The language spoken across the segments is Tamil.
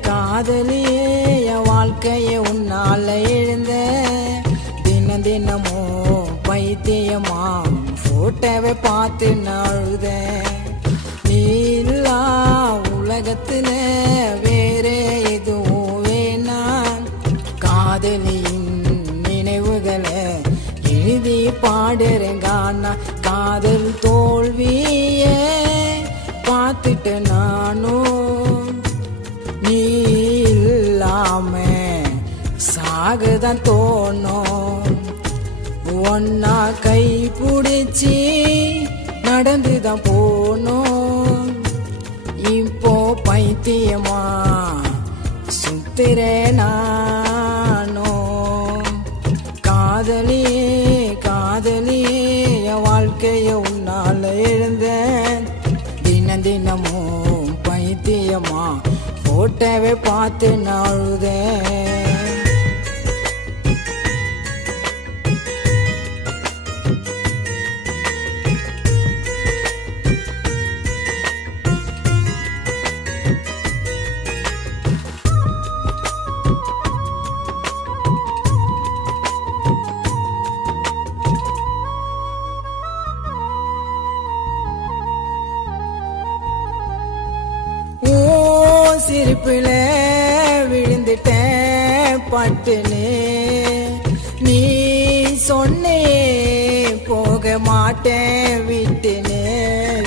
காதலியே என் வாழ்க்கையை உன்னால எழுந்த தினம் தினமோ பைத்தியமா? போட்டவை பார்த்து நாழுத. நீ உலகத்துல வேற எதுவும் வேணாம். காதலியின் நினைவுகளை எழுதி பாடுறேங்கானா காதல் தோல்வியே பார்த்துட்டு நானும் ஆகுதான் தோணும். ஒன்னா கை பிடிச்சி நடந்துதான் போனோம் இப்போ பைத்தியமா? சுத்திரே நானோ காதலியே காதலியே என் வாழ்க்கைய உன்னால எழுந்தேன். தினம் தினமும் பைத்தியமா? போட்டவே பார்த்து நாழுதேன் விழுந்துட்டேன் பட்டுனே. நீ சொன்னே போக மாட்டேன் விட்டுனே.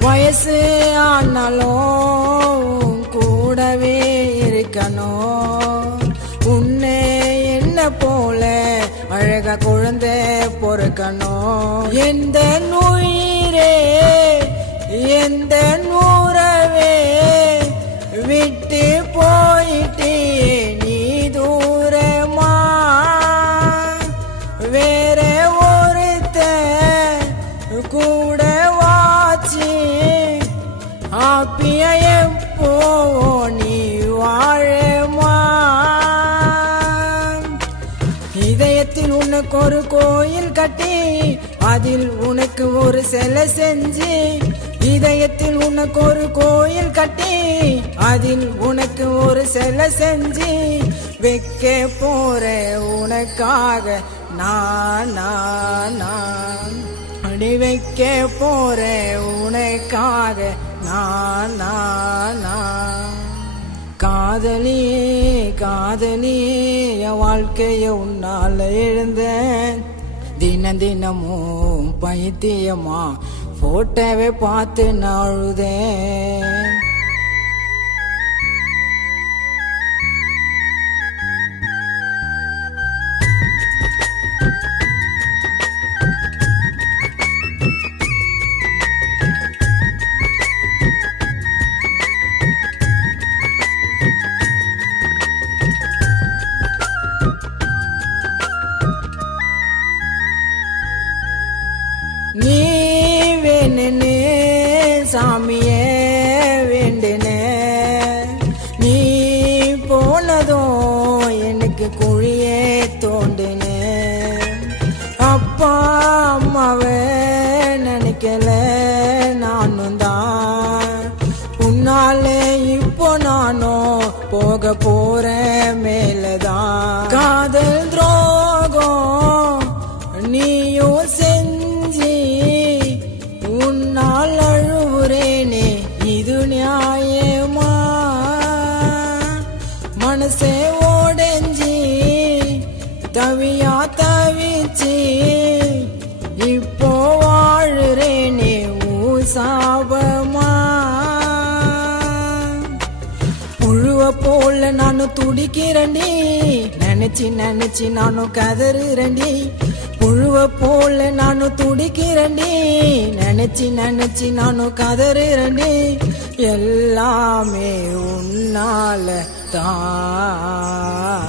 வயசு ஆனாலும் கூடவே இருக்கணும். உன்னை என்ன போல அழக குழந்தை பொறுக்கணும். எந்த நுயிரே எந்த கூட வாச்சி. ஆப்பிய எப்போ நீ இதயத்தில் உனக்கு ஒரு கோயில் கட்டி அதில் உனக்கு ஒரு சிலை செஞ்சு. இதயத்தில் உனக்கு ஒரு கோயில் கட்டி அதில் உனக்கு ஒரு சிலை செஞ்சு. வைக்க போற உனக்காக நான் நான் நான். அடி வைக்க போறேன் உனக்காக நான் நான் காதலியே காதலியே என் வாழ்க்கைய உன்னால எழுந்தேன் தினம் தினமும் பைத்தியமா போட்டோவை பார்த்து நாழுதேன் எனக்கு குழியே தோண்டுனே அப்பா அம்மாவே நினைக்கல நானும் தான். உன்னாலே இப்போ நானும் போக போறேன் மேலதான் போல நானும் துடிக்கிறண்டி நினைச்சு நினைச்சு நானும் கதறுறண்டி புழுவ போல நானும் துடிக்கிறண்டி நினைச்சு நினைச்சு நானும் கதறுறண்டி எல்லாமே உன்னால தான்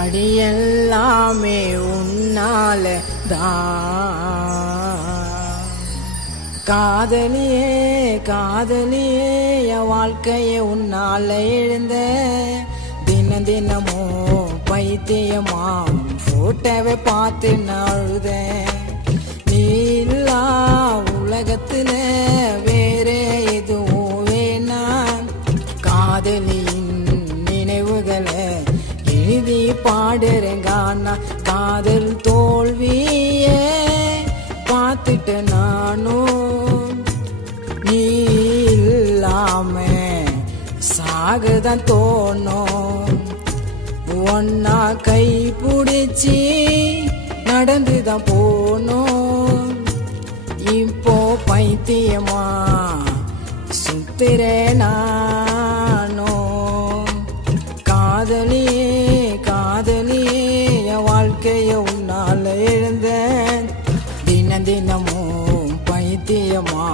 அடி எல்லாமே உன்னால தான் காதலியே காதலியே என் உன்னால எழுந்த தினம் தினமோ பைத்தியமா? போட்டவை பார்த்து நாழுத நீ இல்லா உலகத்தில் தான் தோணும். ஒன்னா கை பிடிச்சி நடந்துதான் போனோம் இப்போ பைத்தியமா சுத்துறே நானோ காதலியே காதலியே என் வாழ்க்கைய உன்னால எழுந்தேன். தினம் தினமும் பைத்தியமா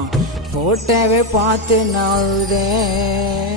போட்டவே பார்த்து நாளுதேன்